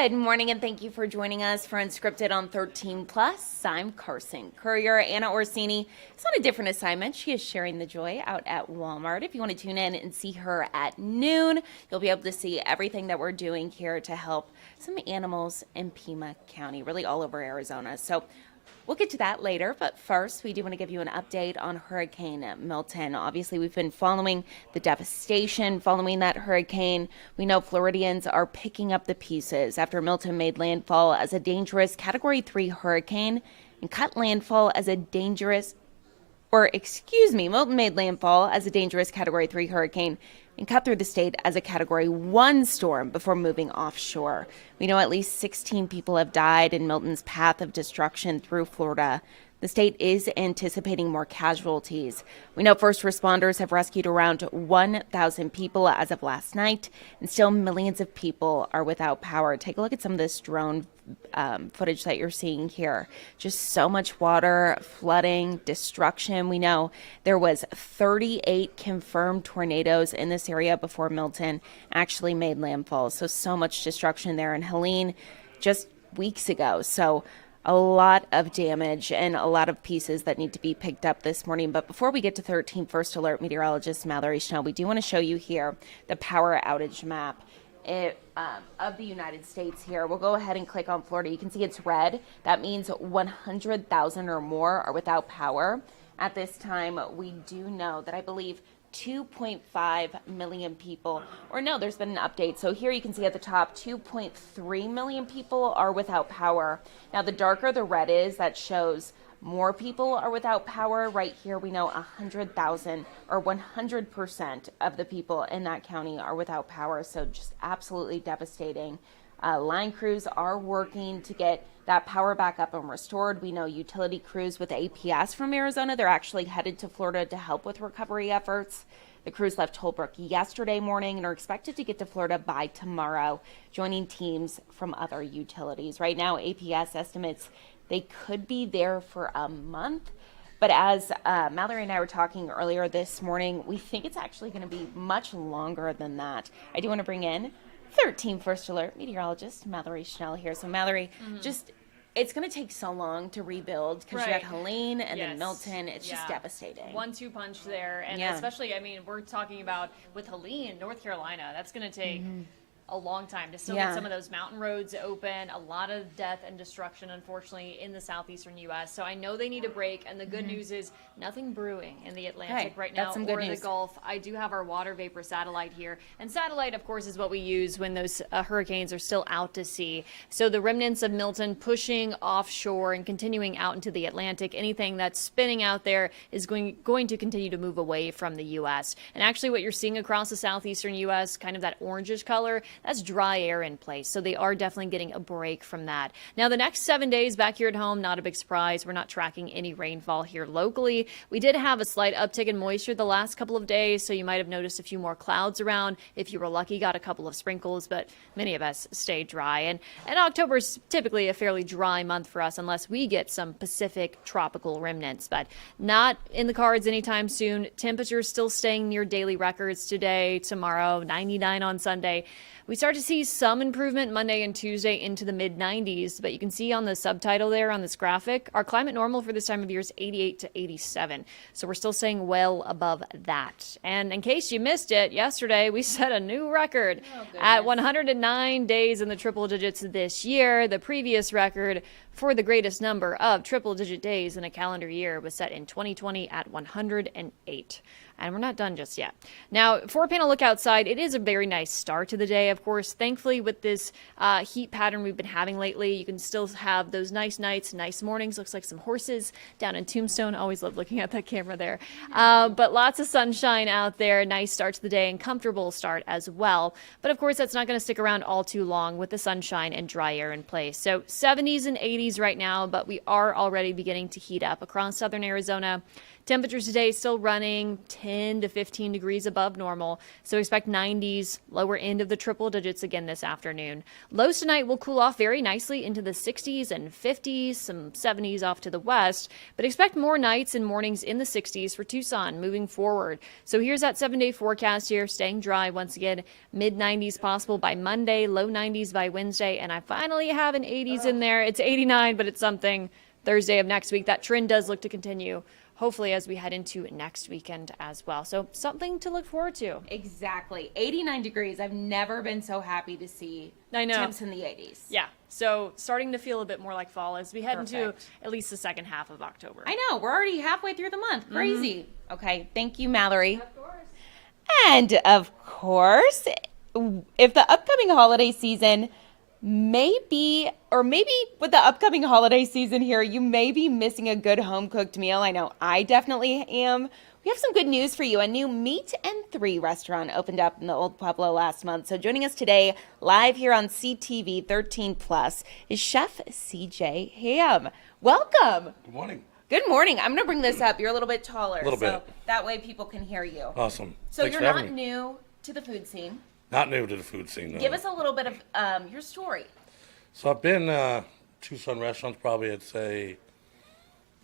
Good morning, and thank you for joining us for Unscripted on 13 Plus. I'm Carson Courier. Anna Orsini is on a different assignment. She is sharing the joy out at Walmart. If you want to tune in and see her at noon, you'll be able to see everything that we're doing here to help some animals in Pima County, really all over Arizona. So we'll get to that later, but first, we do want to give you an update on Hurricane Milton. Obviously, we've been following the devastation following that hurricane. We know Floridians are picking up the pieces after Milton made landfall as a dangerous Category 3 hurricane and cut landfall as a dangerous, Milton made landfall as a dangerous Category 3 hurricane and cut through the state as a Category 1 storm before moving offshore. We know at least 16 people have died in Milton's path of destruction through Florida. The state is anticipating more casualties. We know first responders have rescued around 1,000 people as of last night, and still millions of people are without power. Take a look at some of this drone footage that you're seeing here. Just so much water, flooding, destruction. We know there was 38 confirmed tornadoes in this area before Milton actually made landfall. So much destruction there in Helene just weeks ago. So a lot of damage and a lot of pieces that need to be picked up this morning. But before we get to 13 First Alert meteorologist Mallory Schnell, we do want to show you here the power outage map of the United States here. We'll go ahead and click on Florida. You can see it's red. That means 100,000 or more are without power. At this time, we do know that I believe 2.5 million people, or no, there's been an update. So here you can see at the top, 2.3 million people are without power. Now, the darker the red is, that shows more people are without power. Right here, we know 100,000 or 100% of the people in that county are without power. So just absolutely devastating. Line crews are working to get that power back up and restored. We know utility crews with APS from Arizona, they're actually headed to Florida to help with recovery efforts. The crews left Holbrook yesterday morning and are expected to get to Florida by tomorrow, joining teams from other utilities. Right now, APS estimates they could be there for a month. But as Mallory and I were talking earlier this morning, we think it's actually going to be much longer than that. I do want to bring in 13 First Alert meteorologist Mallory Schnell here. So Mallory, it's going to take so long to rebuild because you had Helene and then Milton. It's just devastating. 1-2 punch there. And especially, I mean, we're talking about with Helene, North Carolina, that's going to take a long time to still get some of those mountain roads open. A lot of death and destruction, unfortunately, in the southeastern U.S. So I know they need a break. And the good news is nothing brewing in the Atlantic right now or the Gulf. I do have our water vapor satellite here. And satellite, of course, is what we use when those hurricanes are still out to sea. So the remnants of Milton pushing offshore and continuing out into the Atlantic. Anything that's spinning out there is going to continue to move away from the U.S. And actually what you're seeing across the southeastern U.S., kind of that orangish color, that's dry air in place. So they are definitely getting a break from that. Now, the next 7 days back here at home, not a big surprise. We're not tracking any rainfall here locally. We did have a slight uptick in moisture the last couple of days, so you might have noticed a few more clouds around. If you were lucky, got a couple of sprinkles, but many of us stayed dry. And October is typically a fairly dry month for us unless we get some Pacific tropical remnants, but not in the cards anytime soon. Temperatures still staying near daily records today, tomorrow, 99 on Sunday. We start to see some improvement Monday and Tuesday into the mid-90s, but you can see on the subtitle there on this graphic, our climate normal for this time of year is 88 to 87. So we're still staying well above that. And in case you missed it, yesterday we set a new record at 109 days in the triple digits this year. The previous record for the greatest number of triple-digit days in a calendar year was set in 2020 at 108. And we're not done just yet. Now, 4-panel look outside, it is a very nice start to the day, of course. Thankfully, with this heat pattern we've been having lately, you can still have those nice nights, nice mornings. Looks like some horses down in Tombstone. Always love looking at that camera there. But lots of sunshine out there. Nice start to the day and comfortable start as well. But, of course, that's not going to stick around all too long with the sunshine and dry air in place. So 70s and 80s right now, but we are already beginning to heat up across southern Arizona. Temperatures today still running 10 to 15 degrees above normal. So expect 90s, lower end of the triple digits again this afternoon. Lows tonight will cool off very nicely into the 60s and 50s, some 70s off to the west, but expect more nights and mornings in the 60s for Tucson moving forward. So here's that 7-day forecast here, staying dry once again, mid 90s possible by Monday, low 90s by Wednesday, and I finally have an 80s in there. It's 89, but it's something. Thursday of next week, that trend does look to continue, hopefully as we head into next weekend as well. So something to look forward to. Exactly. 89 degrees. I've never been so happy to see temps in the 80s. Yeah. So starting to feel a bit more like fall as we head into at least the second half of October. I know. We're already halfway through the month. Crazy. Okay. Thank you, Mallory. Of course. And of course, if the upcoming holiday season maybe with the upcoming holiday season here, you may be missing a good home-cooked meal. I know I definitely am. We have some good news for you. A new Meat and 3 restaurant opened up in the Old Pueblo last month. So joining us today, live here on CTV 13 Plus, is Chef CJ Ham. Welcome. Good morning. Good morning. I'm going to bring this up. You're a little bit taller. A little bit. That way people can hear you. Awesome. So Thanks you're for having not me. new to the food scene. Not new to the food scene, no. Give us a little bit of your story. So I've been Tucson restaurants probably, I'd say,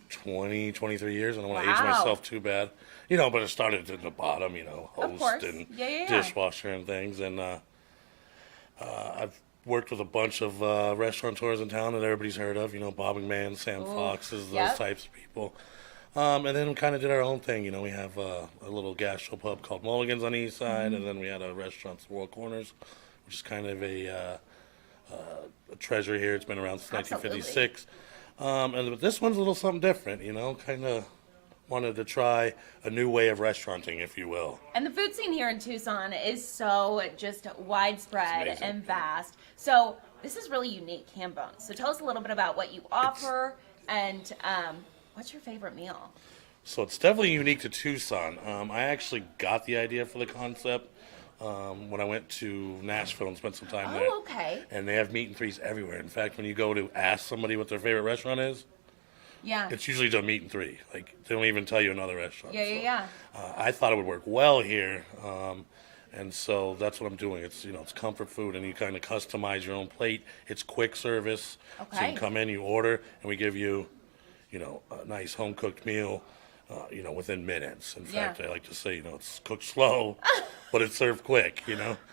20, 23 years. I don't want to age myself too bad. But it started at the bottom, host and dishwasher and things. And I've worked with a bunch of restaurateurs in town that everybody's heard of, Bob McMahon, Sam Fox's, those types of people. And then we kind of did our own thing. We have a little gastro pub called Mulligan's on the east side, and then we had a restaurant, World Corners, which is kind of a treasure here. It's been around since 1956. But this one's a little something different, kind of wanted to try a new way of restauranting, if you will. And the food scene here in Tucson is so just widespread and vast. So this is really unique, ham bones. So tell us a little bit about what you offer and what's your favorite meal? So it's definitely unique to Tucson. I actually got the idea for the concept when I went to Nashville and spent some time there. Oh, okay. And they have meat and 3s everywhere. In fact, when you go to ask somebody what their favorite restaurant is, it's usually the meat and 3. Like, they don't even tell you another restaurant. I thought it would work well here, and so that's what I'm doing. It's it's comfort food, and you kind of customize your own plate. It's quick service, so you come in, you order, and we give you, a nice home cooked meal, within minutes. In fact, I like to say, it's cooked slow, but it's served quick.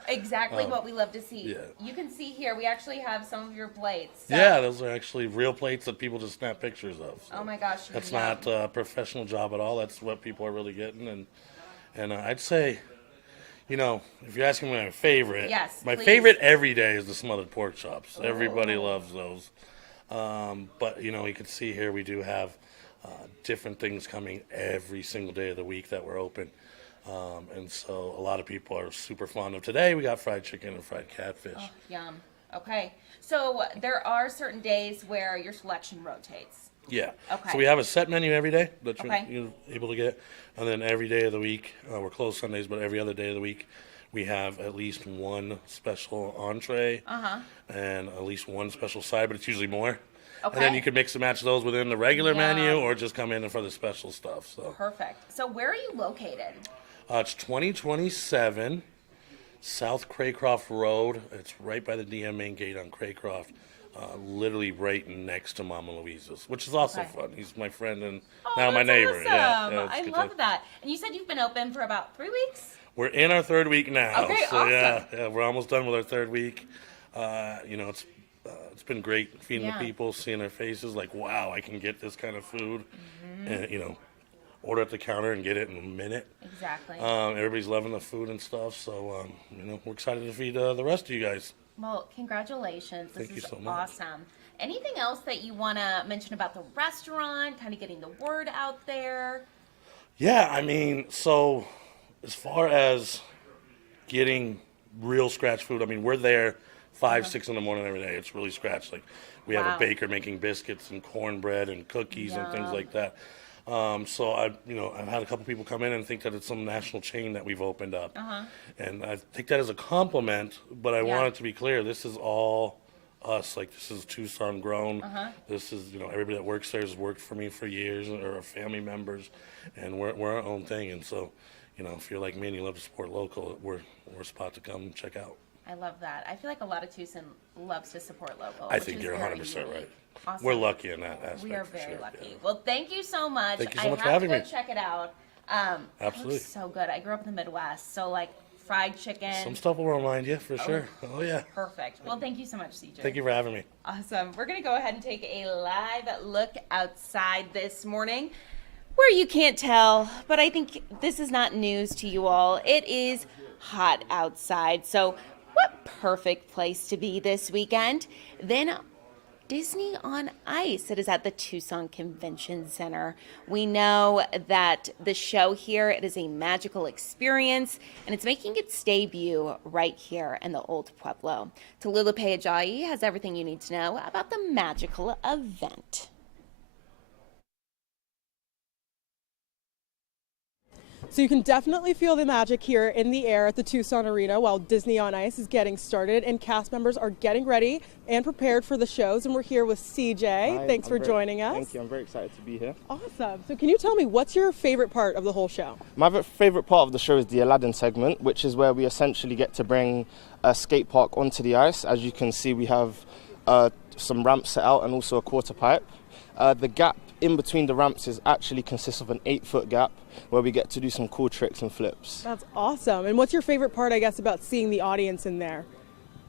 Exactly what we love to see. Yeah. You can see here, we actually have some of your plates. So. Yeah, those are actually real plates that people just snap pictures of. So oh my gosh. That's not a professional job at all. That's what people are really getting. And I'd say, if you're asking me my favorite, my favorite every day is the smothered pork chops. Oh. Everybody loves those. But, you can see here we do have different things coming every single day of the week that we're open. And so a lot of people are super fond of. Today we got fried chicken and fried catfish. Oh, yum. Okay. So there are certain days where your selection rotates. Yeah. Okay. So we have a set menu every day that you're able to get. And then every day of the week, we're closed Sundays, but every other day of the week, we have at least one special entree and at least one special side, but it's usually more. Okay. And then you can mix and match those within the regular menu or just come in for the special stuff. So perfect. So where are you located? It's 2027 South Craycroft Road. It's right by the DM main gate on Craycroft, literally right next to Mama Louisa's, which is also fun. He's my friend and now my neighbor. Awesome. Yeah, I love that. And you said you've been open for about 3 weeks? We're in our 3rd week now. Okay, so awesome. Yeah, we're almost done with our 3rd week. It's been great feeding the people, seeing their faces like, wow, I can get this kind of food, and order at the counter and get it in a minute. Exactly. Everybody's loving the food and stuff, so we're excited to feed the rest of you guys. Well, congratulations. This Thank you so is much. Awesome. Anything else that you want to mention about the restaurant, kind of getting the word out there? Yeah, so as far as getting real scratch food, we're there 5, 6 in the morning every day. It's really scratched. Like, we have a baker making biscuits and cornbread and cookies and things like that. So I've had a couple people come in and think that it's some national chain that we've opened up. And I take that as a compliment, but I want it to be clear, this is all us. Like, this is Tucson grown. This is, everybody that works there has worked for me for years, or our family members, and we're our own thing. And so, you know, if you're like me and you love to support local, we're a spot to come check out. I love that. I feel like a lot of Tucson loves to support local. I think you're 100% right. Awesome. We're lucky in that aspect. We are very lucky. Yeah. Well, thank you so much. Thank you so much for having me. I have to go check it out. Absolutely. It looks so good. I grew up in the Midwest, so like fried chicken. Some stuff will remind you for sure. Oh yeah. Perfect. Well, thank you so much, CJ. Thank you for having me. Awesome. We're going to go ahead and take a live look outside this morning, where you can't tell, but I think this is not news to you all. It is hot outside, so what perfect place to be this weekend than Disney on Ice. It is at the Tucson Convention Center. We know that the show here, it is a magical experience, and it's making its debut right here in the Old Pueblo. Tallulah Ajayi has everything you need to know about the magical event. So you can definitely feel the magic here in the air at the Tucson Arena while Disney on Ice is getting started, and cast members are getting ready and prepared for the shows. And we're here with CJ. Hi, Thanks for joining us. Thank you. I'm very excited to be here. Awesome. So can you tell me, what's your favorite part of the whole show? My favorite part of the show is the Aladdin segment, which is where we essentially get to bring a skate park onto the ice. As you can see, we have some ramps set out and also a quarter pipe. The gap in between the ramps actually consists of an 8-foot gap where we get to do some cool tricks and flips. That's awesome. And what's your favorite part, I guess, about seeing the audience in there?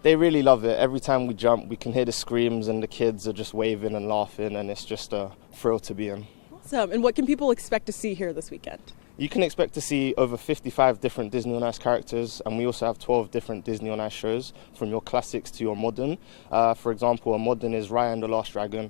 They really love it. Every time we jump, we can hear the screams and the kids are just waving and laughing, and it's just a thrill to be in. Awesome. And what can people expect to see here this weekend? You can expect to see over 55 different Disney on Ice characters, and we also have 12 different Disney on Ice shows, from your classics to your modern. For example, a modern is Raya and the Last Dragon,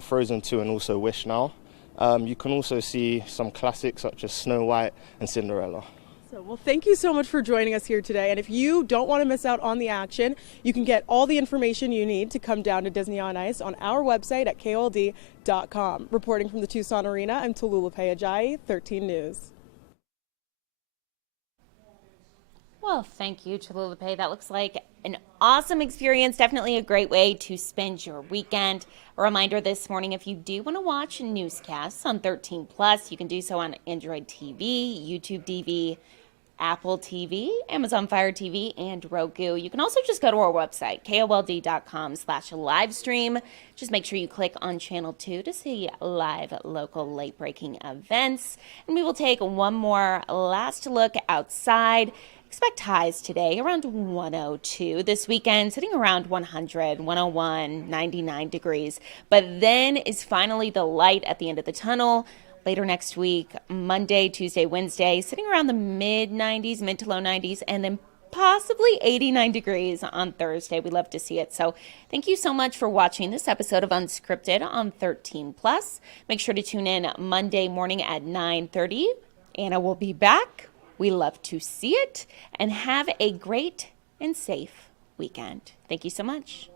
Frozen 2, and also Wish Now. You can also see some classics such as Snow White and Cinderella. Well, thank you so much for joining us here today. And if you don't want to miss out on the action, you can get all the information you need to come down to Disney on Ice on our website at KOLD.com. Reporting from the Tucson Arena, I'm Tallulah Ajayi, 13 News. Well, thank you, Tallulah. That looks like an awesome experience. Definitely a great way to spend your weekend. A reminder this morning, if you do want to watch newscasts on 13 Plus, you can do so on Android TV, YouTube TV, Apple TV, Amazon Fire TV, and Roku. You can also just go to our website, KOLD.com/livestream. Just make sure you click on Channel 2 to see live local late-breaking events. And we will take one more last look outside. Expect highs today around 102. This weekend, sitting around 100, 101, 99 degrees. But then is finally the light at the end of the tunnel. Later next week, Monday, Tuesday, Wednesday, sitting around the mid-90s, mid to low 90s, and then possibly 89 degrees on Thursday. We love to see it. So thank you so much for watching this episode of Unscripted on 13 Plus. Make sure to tune in Monday morning at 9:30. Anna will be back. We love to see it, and have a great and safe weekend. Thank you so much.